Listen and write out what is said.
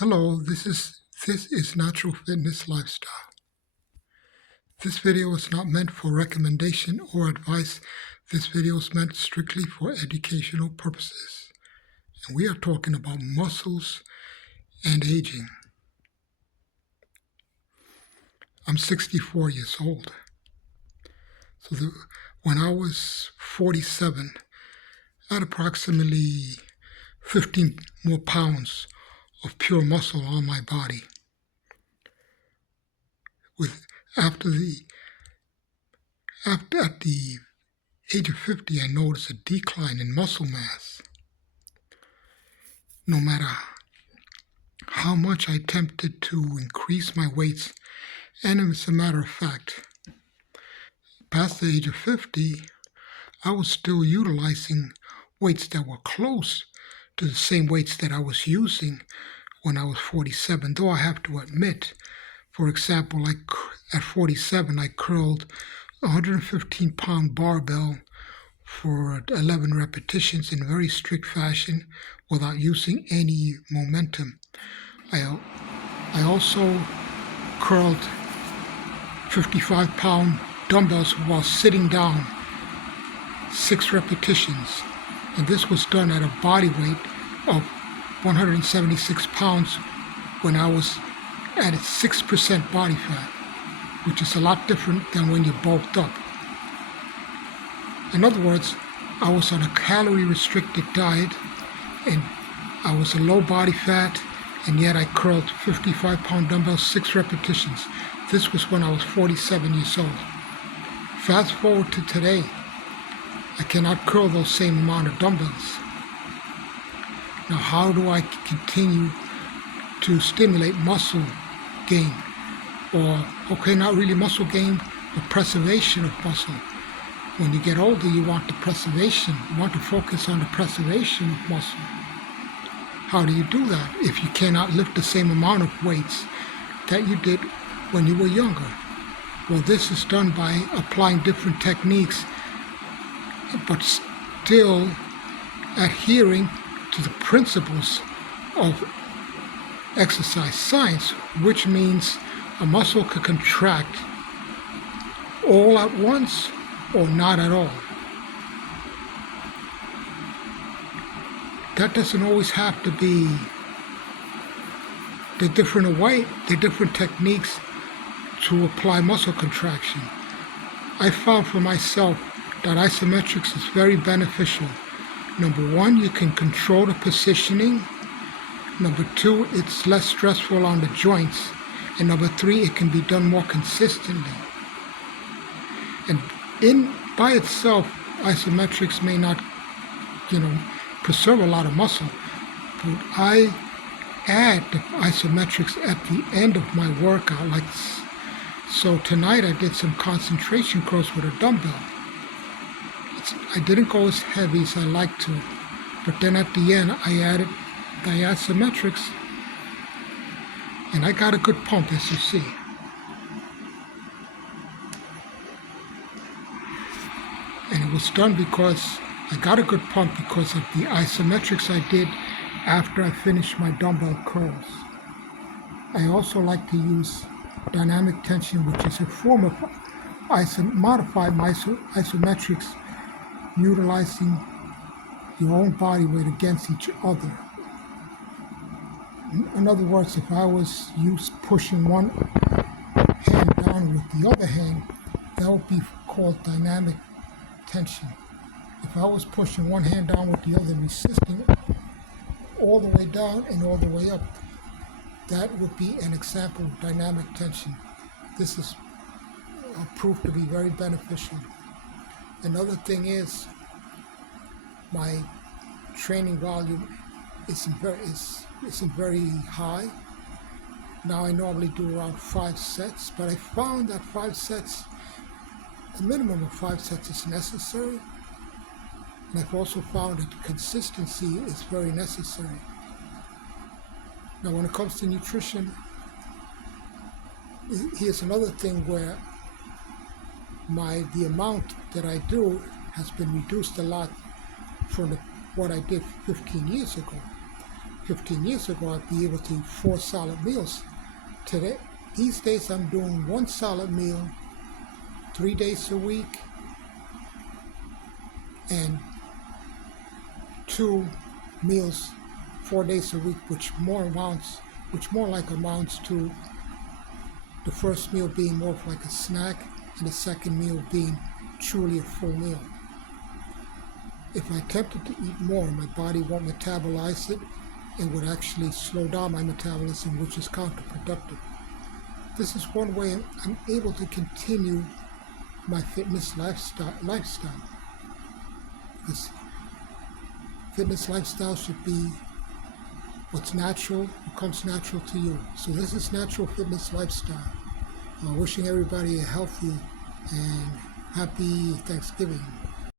Hello, this is Natural Fitness Lifestyle. This video is not meant for recommendation or advice. This video is meant strictly for educational purposes. And we are talking about muscles and aging. I'm 64 years old. When I was 47, I had approximately 15 more pounds of pure muscle on my body. At the age of 50, I noticed a decline in muscle mass. No matter how much I attempted to increase my weights, and as a matter of fact, past the age of 50, I was still utilizing weights that were close to the same weights that I was using when I was 47, though I have to admit, for example, at 47, I curled a 115-pound barbell for 11 repetitions in very strict fashion without using any momentum. I also curled 55-pound dumbbells while sitting down, 6 repetitions, and this was done at a body weight of 176 pounds when I was at 6% body fat, which is a lot different than when you bulked up. In other words, I was on a calorie-restricted diet, and I was a low body fat, and yet I curled 55-pound dumbbells, 6 repetitions. This was when I was 47 years old. Fast forward to today, I cannot curl those same amount of dumbbells. Now, how do I continue to stimulate muscle gain? Not really muscle gain, but preservation of muscle. When you get older, you want the preservation. You want to focus on the preservation of muscle. How do you do that if you cannot lift the same amount of weights that you did when you were younger? Well, this is done by applying different techniques, but still adhering to the principles of exercise science, which means a muscle could contract all at once or not at all. That doesn't always have to be the different techniques to apply muscle contraction. I found for myself that isometrics is very beneficial. Number one, you can control the positioning. Number two, it's less stressful on the joints. And number three, it can be done more consistently. And by itself, isometrics may not, preserve a lot of muscle, but I add the isometrics at the end of my workout. So tonight I did some concentration curls with a dumbbell. I didn't go as heavy as I like to, but then at the end I added the isometrics, and I got a good pump, as you see. And it was done because I got a good pump because of the isometrics I did after I finished my dumbbell curls. I also like to use dynamic tension, which is a form of modified isometrics, utilizing your own body weight against each other. In other words, if I was pushing one hand down with the other hand, that would be called dynamic tension. If I was pushing one hand down with the other, resisting all the way down and all the way up, that would be an example of dynamic tension. This is proved to be very beneficial. Another thing is my training volume isn't very high. Now I normally do around 5 sets, but I found that a minimum of 5 sets is necessary. And I've also found that consistency is very necessary. Now, when it comes to nutrition, here's another thing where the amount that I do has been reduced a lot from what I did 15 years ago. 15 years ago, I'd be able to eat 4 solid meals. These days, I'm doing 1 solid meal 3 days a week and 2 meals 4 days a week, which more like amounts to the first meal being more of like a snack and the second meal being truly a full meal. If I attempted to eat more, my body won't metabolize it. It would actually slow down my metabolism, which is counterproductive. This is one way I'm able to continue my fitness lifestyle. Because fitness lifestyle should be what's natural, what comes natural to you. So this is natural fitness lifestyle. Wishing everybody a healthy and happy Thanksgiving.